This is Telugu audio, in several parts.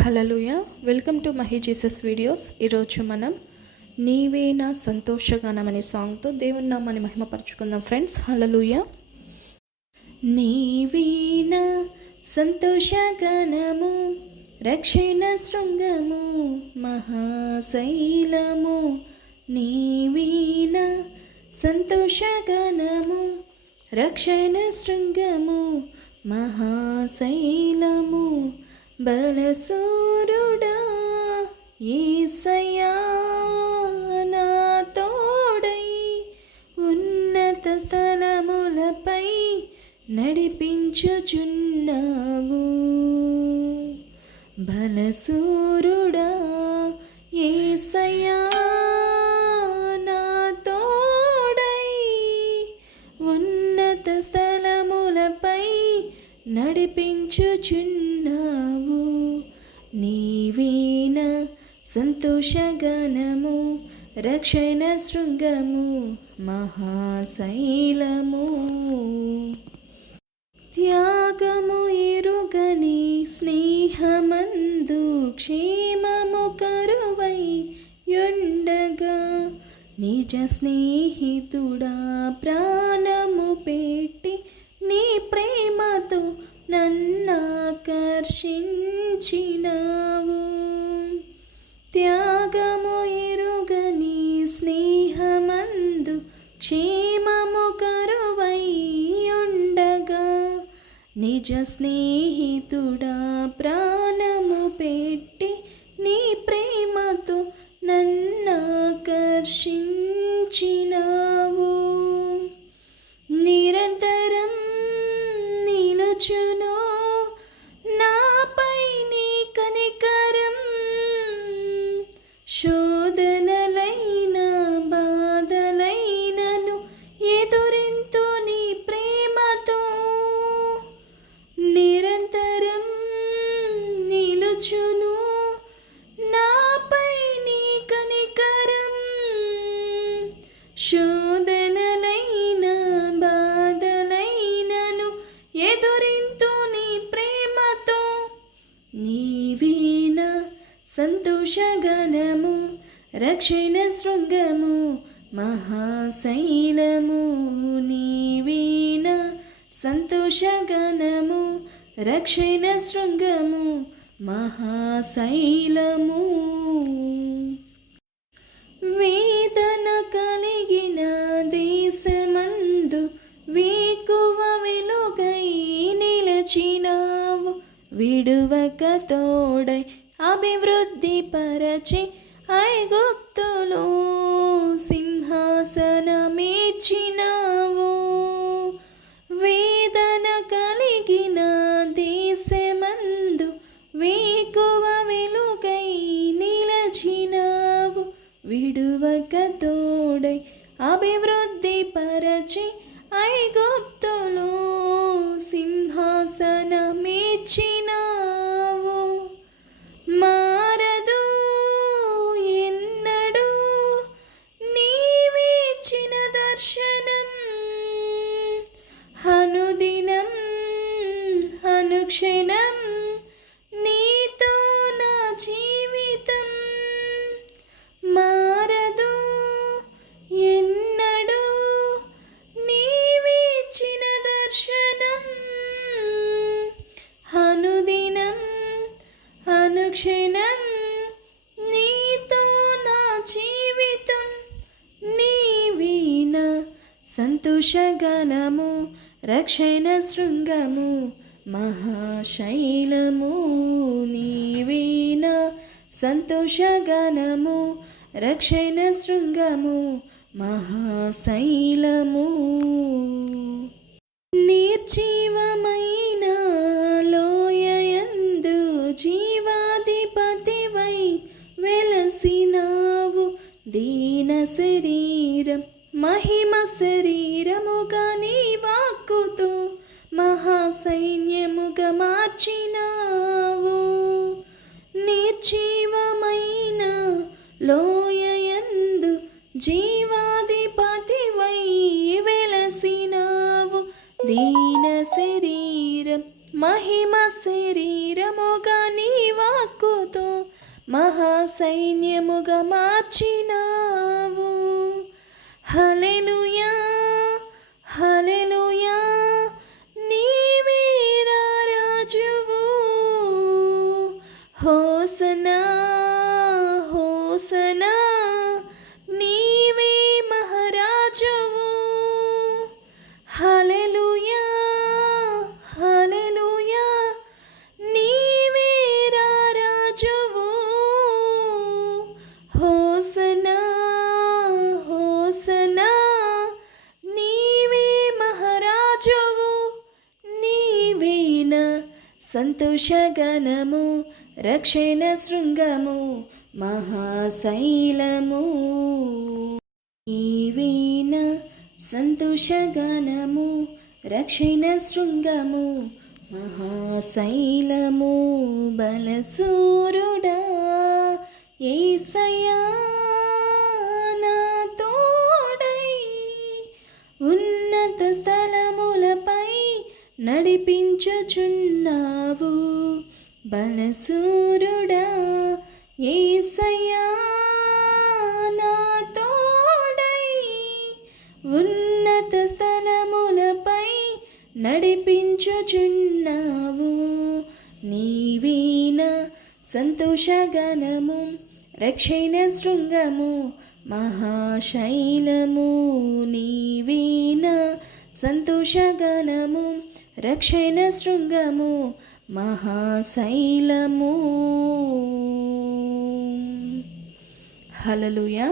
Hallelujah. Welcome to Mahi Jesus videos. ఈరోజు మనం నీవే నా సంతోషగానం అనే సాంగ్తో దేవుని నామాన్ని మహిమపరచుకుందాం ఫ్రెండ్స్. హల్లెలూయా. నీవే నా సంతోషగానము, రక్షణ శృంగము, మహాశైలము. నీవే నా సంతోషగానము, రక్షణ శృంగము, మహాశైలము. బలసూరుడా యేసయ్యా నా తోడై, ఉన్నత స్థలములపై నడిపించుచున్నావు. బలసూరుడా యేసయ్యా నా తోడై, ఉన్నత స్థలములపై నడిపించుచున్నావు. నీవే నా సంతోషగానము, రక్షణ శృంగము, మహాశైలము. త్యాగము ఎరుగని స్నేహమందు క్షేమము కరువై యుండగా, నిజ స్నేహితుడా ప్రాణము పెట్టి నీ ప్రేమతో నన్నాకర్షించినావు. త్యాగము ఎరుగని స్నేహమందు క్షేమము కరువై ఉండగా, నిజ స్నేహితుడా ప్రాణము పెట్టి నీ ప్రేమతో నన్నాకర్షించినావు. నిరంతరం నిలుచును నాపై నీ కనికరం, శోధనలైన బాధలైనను ఎదురింతు నీ ప్రేమతో. నిరంతరం నిలుచును నాపై నీ కనికరం, శోధనలైన బాధలైనను ఎదురింతు నీ ప్రేమతో. నీవే నా సంతోషగానము, రక్షణ శృంగము, మహాశైలము. నీవే నా సంతోషగానము, రక్షణ శృంగము, మహాశైలము. వేదన కలిగిన దేశమందు వేకువ వెలుగై నిలచినావు. విడువక తోడై అభివృద్ధి పరచి ఐగుప్తులో సింహాసనమేర్చినావు. వేదన కలిగిన దేశమందు వేకువ వెలుగై నిలచినావు. విడువక తోడై అభివృద్ధి పరచి ఐగుప్తులో సింహాసనమేర్చినావు. మారదు ఎన్నడూ నీవిచ్చిన దర్శనం, అనుదినం అనుక్షణం నీతో నా జీవితం. మారదు ఎన్నడూ నీవిచ్చిన దర్శనం, అనుదినం అనుక్షణం నీతో నా జీవితం. నీవే నా సంతోషగానము, రక్షణ శృంగము, మహాశైలము. నీవే నా సంతోషగానము, రక్షణ శృంగము, మహాశైలము. నిర్జీవమైన లోయయందు జీవాధిపతివై వెలసినావు. దీన శరీరం మహిమ శరీరముగా నీ వాక్కుతో మహాసైన్యముగా మార్చినావు. నిర్జీవమైన లోయయందు జీవాధిపతివై వెలసినావు. దీన శరీరం మహిమ శరీరముగా నీ వాక్కు రాజువుతో మహాసైన్యముగా మార్చినావు. హల్లెలూయా హల్లెలూయా నీవే రాజువు. హోసనా హోసనా నీవే మహారాజువు. హల్లెలూయా హల్లెలూయా నీవే రాజువు. హోసనా హోసనా నీవే మహారాజువు. నీవేన సంతోషగణము రక్షణ శృంగము మహాశైలము. నీవేన సంతోషగణము రక్షణ శృంగము మహాశైలము. బలసూరుడా యేసయ్యా నా తోడై ఉన్నత స్థలములపై నడిపించుచున్నావు. బలసూరుడా యేసయ్యా నా తోడై ఉన్నత స్థలములపై నడిపించుచున్నావు. నీవేన సంతోషగణము రక్షణ శృంగము మహాశైలము. నీవేన సంతోషగణము రక్షణ శృంగము మహాశైలము. హల్లెలూయా.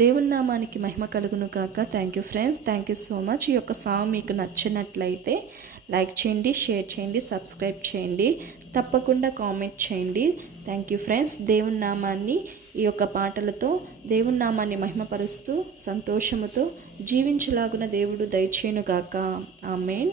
దేవుని నామానికి మహిమ కలుగును కాక. Thank you friends, thank you so much. ఈ యొక్క సాంగ్ మీకు నచ్చినట్లయితే లైక్ చేయండి, షేర్ చేయండి, సబ్స్క్రైబ్ చేయండి, తప్పకుండా కామెంట్ చేయండి. Thank you friends. దేవుని నామాన్ని ఈ యొక్క పాటలతో దేవుని నామాన్ని మహిమపరుస్తూ సంతోషముతో జీవించలాగున దేవుడు దయచేయును గాక. ఆమేన్.